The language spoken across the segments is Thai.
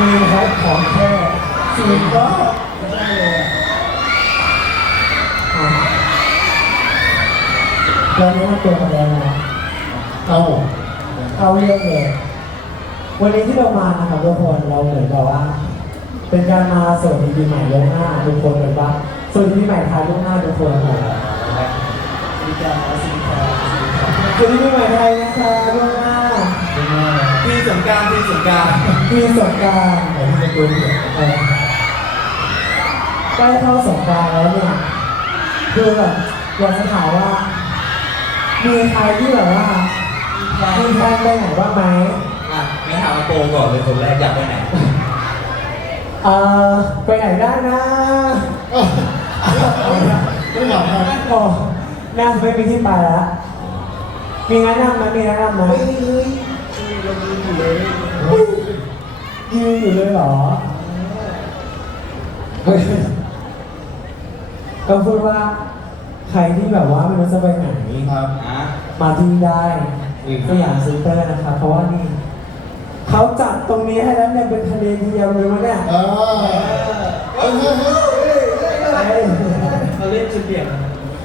มีฮอปของแค่สุ่ดยอดตอนนี้มาตัวแสดงนะเอาเอาเรียกเลย วันนี้ที่เรามานะครับทุกคนเราเหมือนกับว่า เป็นการมาเสวัสดีปีใหม่ล่วงหน้าทุกคนเหมือนว่าสวัสดีปีใหม่ทายล่วงหน้าทุกคนครับสวัสดีปีใหม่ไทยนะคะล่วงหน้าพี่สงการพี่สงการพี่สงการผมจะดูเนี่ยใกล้เข้าสงการแล้วเนี่ย คือแบบอยากจะถามว่า มีใครที่แบบว่าคุณแฟนไปไหนบ้างไหมงั้นถามโปก่อนเลยคนแรกอยากไปไหนเออไปไหนได้นะไม่บอกนะโอ่งไป่มีที่ไปแล้วมีงานนั่งไหมมีงานนั่งไหมอก็พูดว่า ใครที่แบบว่าไม่รู้จะไปไหนครับมาที่นี่ได้ก็อยากซื้อเต้นะคะเพราะว่านี่เขาจัดตรงนี้ให้แล้วเนี่ยเป็นทะเลเดียวเลยวะเนี่ยเขาเออเออเอเดี่ยว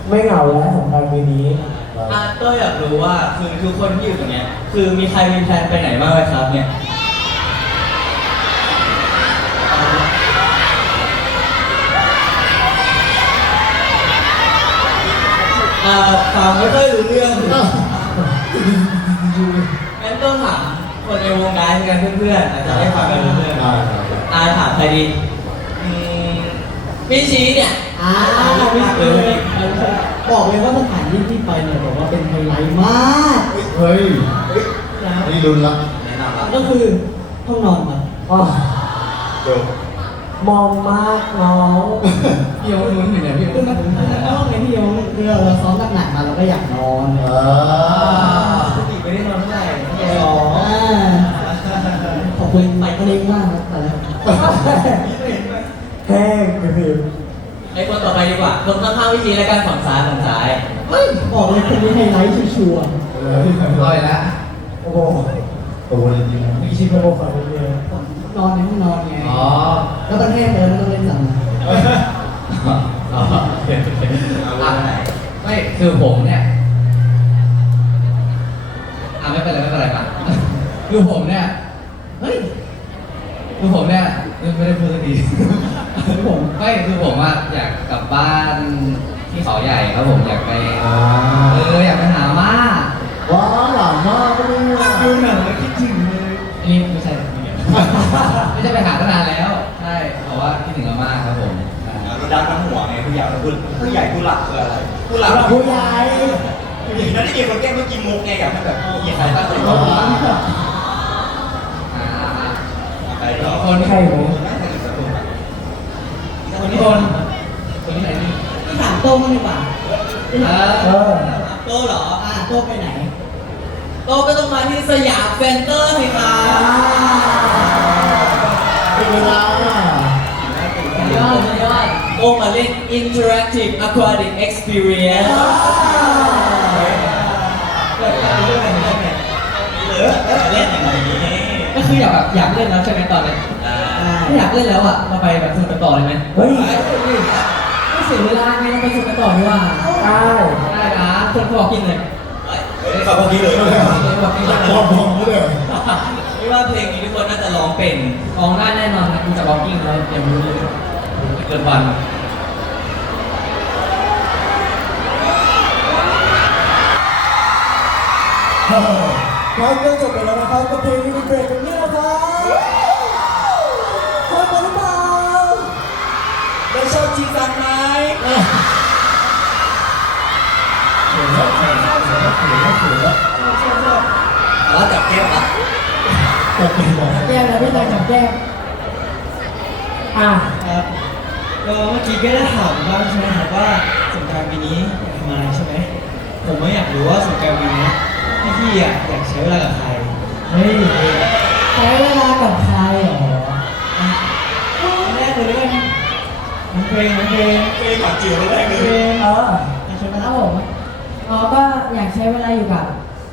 ไม่เหงาแล้วของการเออเออเอเตอร์อยากรู้ว่าคือออเออเออเอยู่ตรงอเออเออเออเออเออเออเออเออเออเออเออเออเอเออเอ่าฟังไม่ค่อยรือเรื่องงั้นต้องถามคนในวงการกันเพื่อนๆอาจจะได้ฟังกันเรื่อนอาถามใครดีมีชีเนี่ยบอกเลยว่าสถานที่ที่ไปเนี่ยบอกว่าเป็นไฮไลท์มาก เฮ้ย นี่รุนละ ก็คือห้องนอนครับอ๋อมองมากน้องเพี่ยวนุ่นอยู่เนี่ยพี่นุ่นนะเอ้าไงนพี่ยวเราซ้อมหนักหนักมาเราก็อยากนอนเออสติไม่ได้นอนเท่าไหร่ที่สองขอบคุณใหม่ก็เล่นมากครับแต่แล้วแห้งไปเพียวไอ้คนต่อไปดีกว่า คนข้างข้าวิธีและการฝังสายฝังสายเฮ้ยบอกเลยคนนี้ไฮไลท์ชัวร์เออร้อยแล้ว โอ้โหตัวจริงๆมีชิ้นไม่พอฝังเลยนอนในห้องนอนไง อ๋อ แล้วตอนแค่เดินต้องเล่นจั่งไม่คือผมเนี่ยอ่ะไม่เป็นไรไม่เป็นไรป่ะคือผมเนี่ย เฮ้ยคือผมเนี่ยไม่ได้พูดดีคือผมไม่คือผมอ่ะอยากกลับบ้านที่เขาใหญ่ครับผมอยากไปเอออยากไปหาม่าว้าหลังม่าก็มีม่าดูหนังเได้ไปหาตั้งนานแล้ว ใช่เพราะว่าคิดถึงเรามากครับผมรดาทั้งหัวไงผู้ใหญ่ผู้ผู้ใหญ่ผู้หลักคืออะไร ผู้หลัก ผู้ใหญ่ผู้ใหญ่นั่นเองมันแก้มันกินมุกไงกับมันแบบผู้ใหญ่ตั้งใจมากคนใครผมคนนี้คนคนนี้ไหนนี่ไปถามโต้งดีกว่าเออโต้เหรออ่ะโต้ไปไหน โต้ก็ต้องมาที่สยามเฟนเตอร์สิครับยอดยอดโอมาเล่น interactive aquatic experience ก็คืออยากแบบอยากเล่นแล้วใช่ไหมตอนนี้ไม่อยากเล่นแล้วอ่ะมาไปแบบสุดกระต่อเลยไหมเฮ้ยไม่เสียเวลาไงไปสุดกระต่อดีกว่าได้ได้นะคนพอกินเลยเฮ้ยพอกินเลยพอกินเลยพอกินเลยี่ว่าเพลงนี้ทุกคนน่าจะร้องเป็นร้องได้แน่นอนนะคุณจะร้องยิ่งแล้วอย่างรู้เลยเกิดวันก็จบไปแล้วนะครับกับเพลงนี้เป็นเพลงนี้นะครับชอบไหมหรือเปล่าแล้วชอบจีซังไหมแล้วแเกี้ยวอ่ะแกแล้วไม่ได้จับแก้อ่ะก็เมื่อกี้แกได้ถามบ้างใช่ไหมครับว่าสงการปีนี้ทำอะไรใช่ไหมผมไม่อยากรู้ว่าสงการปีนี้ พี่พี่อยากใช้เวลากับใครเฮ้ยใช้เวลากับใครอ๋อแรกเลยน้องเพลงน้อเพลงเพลงหปากจิ๋วแรกเลยเออใช่ไหมครับผมอ๋อก็อยากใช้เวลาอยู่กับ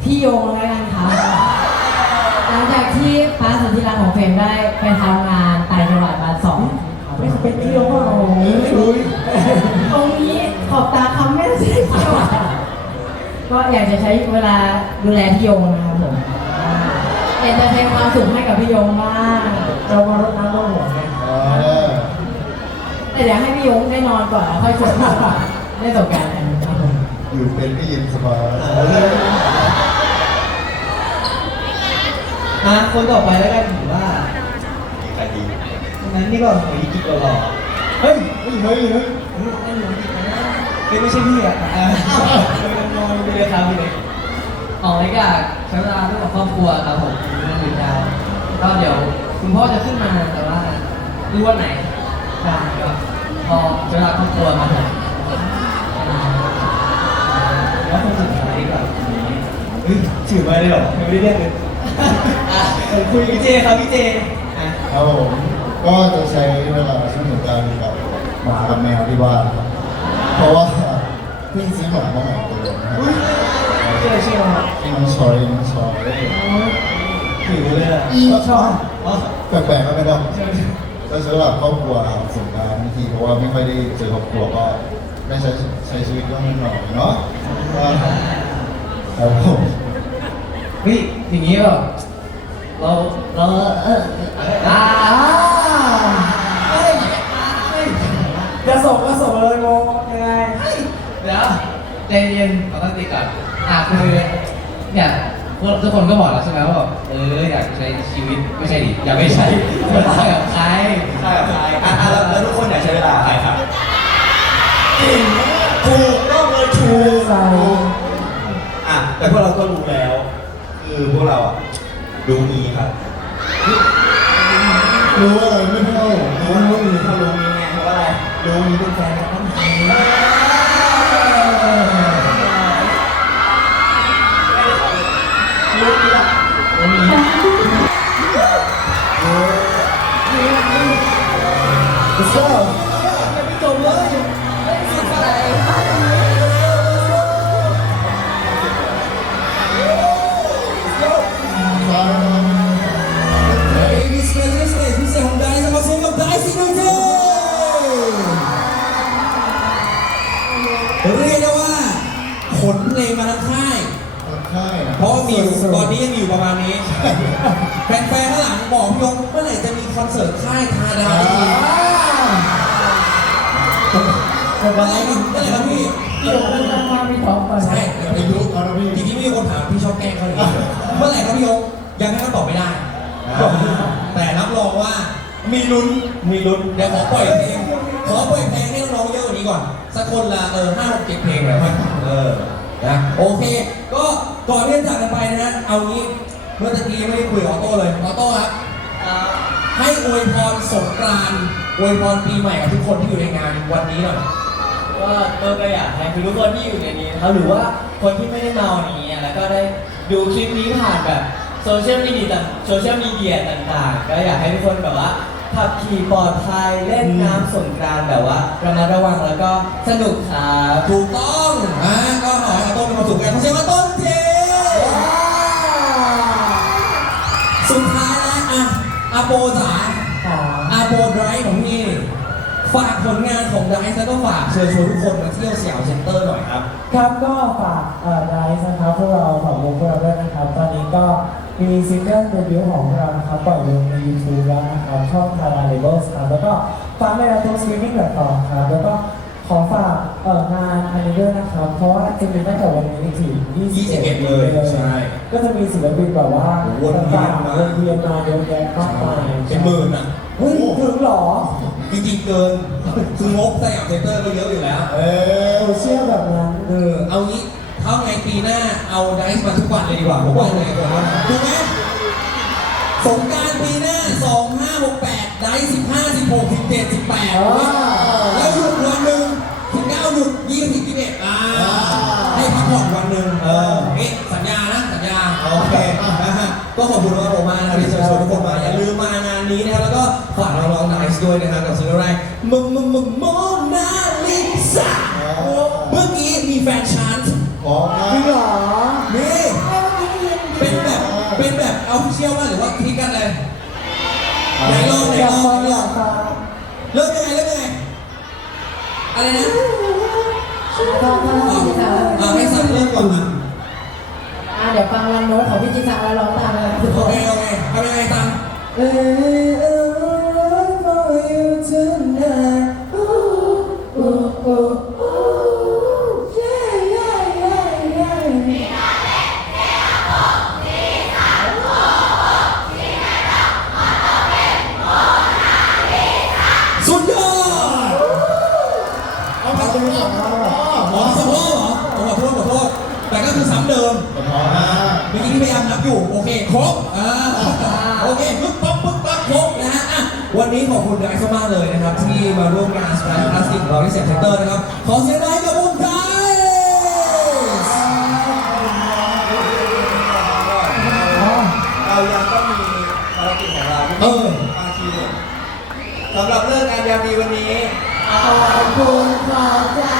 พี่โยงแล้วกันครับเซนได้ไปทำงานตายตลอดมาสองเปเที่ยวของเราตรงนี้ขอบตาคำแม่สิก็อยากจะใช้เวลาดูแลพี่ยงนะครับผมเอ็นเตอร์เทนความสุขให้กับพี่ยงมากเจ้ามารถน้ำต้องหัวแต่เดี๋ยวให้พี่ยงได้นอนก่อนค่อยจบไม่จบกันครับผมอยู่เป็นได้ยินสบายอ่ะคนต่อไปแล้วกันถือว่าไปดีตรงนั้นนี่ก็หอยกิ๊กหล่อเฮ้ย เฮ้ย เฮ้ย เฮ้ยเฮ้ยไม่ใช่พี่อ่ะอ่าเป็นอนเป็นเดือดร้อนเลยออกไปกับใช้เวลาด้วยกับครอบครัวครับผมเป็นเดือดร้อนก็เดี๋ยวคุณพ่อจะขึ้นมา แต่ว่ารู้ว่นไหนจ้าก็พอใช้เวลาครอบครัวมาถึงแล้วคุจะทอะไรกับเฮ้ยถือไปเลยหรอ ไม่ได้เรียกเลยคุยกับพี่เจครับพี่เจครับผมก็จะใช้เวลาสนุกกันกับหมา กับแมวที่บ้านเพราะว่าพี่ซื้อหมาบ้าอไหมตัวนี้เจอใช่ไหมอินชอยอินชอยถือเลยอ่ะอินชอยแปลกๆก็ไม่ได้ก็สำหรับครอบครัวสงการบางทีเพราะว่าไม่ค่อยได้เจอครอบครัวก็ ไม่ใช้ใช้ชีวิตก็ไม่หน่อยเนาะครับผมฮ้ยอย่างนี้อ่ะเราเราอาเฮ้จะส่งก็ส่งเลยงงยังไงเดี๋ยวใจเย็นขอตั้งติก่อนอ่ะคือเนี่ยทุกคนก็บอกแล้วใช่ไหมว่าแบบเอออยากใช้ชีวิตไม่ใช่ดิอยากไม่ใช้ใช่กับใครใช่กับใคร อ่ะแล้วทุกคนอยากใช้เวลาใครครับจริงถูกต้องเลยถูกอ่ะแต่พวกเราก็รู้แล้วคือพวกเราอ่ะดูมีรู้ว่าไม่เข้ารู้ว่ามีเข้ารู้มีไงเพราะอะไรรูมีเปนแฟนกันต้องมีโอ้โหิวตอนนี้ยังอยู่ประมาณนี้แฟนๆข้างหลังบอกพี่ยง เมื่อไหร่จะมีคอนเสิร์ตค่ายทาดาอีกอะไเมื่อไหร่ครับพี่เใช่เป็นรู้ครับพี่ทีนี้มีคนถามพี่ชอบแกล้งเขาเลยเมื่อไหร่ครับพี่ยงยังให้เขาตอบไม่ได้แต่รับรองว่า มีลุ้นมีลุ้นเดี๋ยวขอปล่อยเพลงขอปล่อยเพลงให้น้องเยอะกว่านี้ก่อนสักคนละเออห้าหกเจ็ดเพลงเลยเออนะโอเคก็ก่อนที่จะจากกันไปนะเอางี้ เมื่อตะกี้ไม่ได้คุยออโต้เลย ออโต้ครับให้อวยพรสงกรานอวยพรปีใหม่กับทุกคนที่อยู่ในงานวันนี้หน่อยก็เร์ก็อยากแทนทุกคนที่อยู่ในนี้นะครับหรือว่าคนที่ไม่ได้มาวันนี้แล้วก็ได้ดูคลิปนี้ผ่านแบบโซเชียลมีเดียโซเชียลมีเดียต่างๆ ก็อยากให้ทุกคนแบบว่าขับขี่ปลอดภัยเล่นน้ำสงกรานแบบว่าระมัดระวังแล้วก็สนุกครับถูกต้องอ่ก็ขอให้ต้นมีความสุขกันเพราะฉะนั้นต้นเจโบสายอาโบไรท์ของพี่ ฝากผลงานของไรท์แล้วก็ฝากเชิญชวนทุกคนมาเที่ยวเสี่ยวเซ็นเตอร์หน่อยครับ ครับก็ฝากไรท์นะครับพวกเราฝากวงพวกเราด้วยนะครับ ตอนนี้ก็มีซิงเกิลเดบิวของเรานะครับปล่อยลงในยูทูบแล้วนะครับช่องทาราเลเวลส์ครับแล้วก็ฟังในระดับสตรีมมิ่งต่อครับแล้วก็ขอฝากงานอันเดอร์นะครับเพราะว่าจะมีไม่ต่วันนี้ถึง21เลย ใช่ ก็จะมีศิลปินแบบว่าวนานเวียนมาเดินแกะมากเป็นหมื่นอ่ะเฮ้ยถึงหรอ จริงๆเกินคืองบแส่ออกเทเตอร์ก็เยอะอยู่แล้ว เออเชื่อแบบนั้น เออเอางี้เท่าไงปีหน้าเอาไดฟ์มาทุกวันเลยดีกว่า ผมว่าไงผมว่าถูกไหมสงการปีหน้าสองหห้ากแปดไดฟ์สสสิิิบบหห้าก15 16 17 18แล้วหยุดวันหนึ่งาบุกยี่สิบกิเลสอ่าให้พี่บอกวันหนึ่งเออฮ้ยสัญญานะ สัญญา โอเคก็ขอบคุณว่กผมมานะที่เชิญชวนทุกคนมาอย่าลืมมางานนี้นะแล้วก็ฝากเราลองไนซ์ด้วยนะครับกับซิงเกิลแรกมึงมึงมึงโมนาลิซาเมื่อกี้มีแฟนชาั้นจริงเหรอนี่ เป็นแบบ เป็นแบบเอาเชี่ยวมาหรือว่าคลิกกันเลยไหนลองไหนลองเริ่มยังไงเริ่มยังไงอะไรนะเราไม่สนเรื่องก่อนนะเดี๋ยวฟังลังโน้ของพี่จิตาแล้วร้องตามเลยโอเคโอเคไม่เป็นไรตามเออเออเากเลยนะครับที่มาร่วมงานสแตนคลาสสิกเราที่เซ็นเซตอร์นะครับ ขอเสียงให้กับวงไทยสำหรับเรื่องงานยามีวันนี้ขอบคุณขอใจ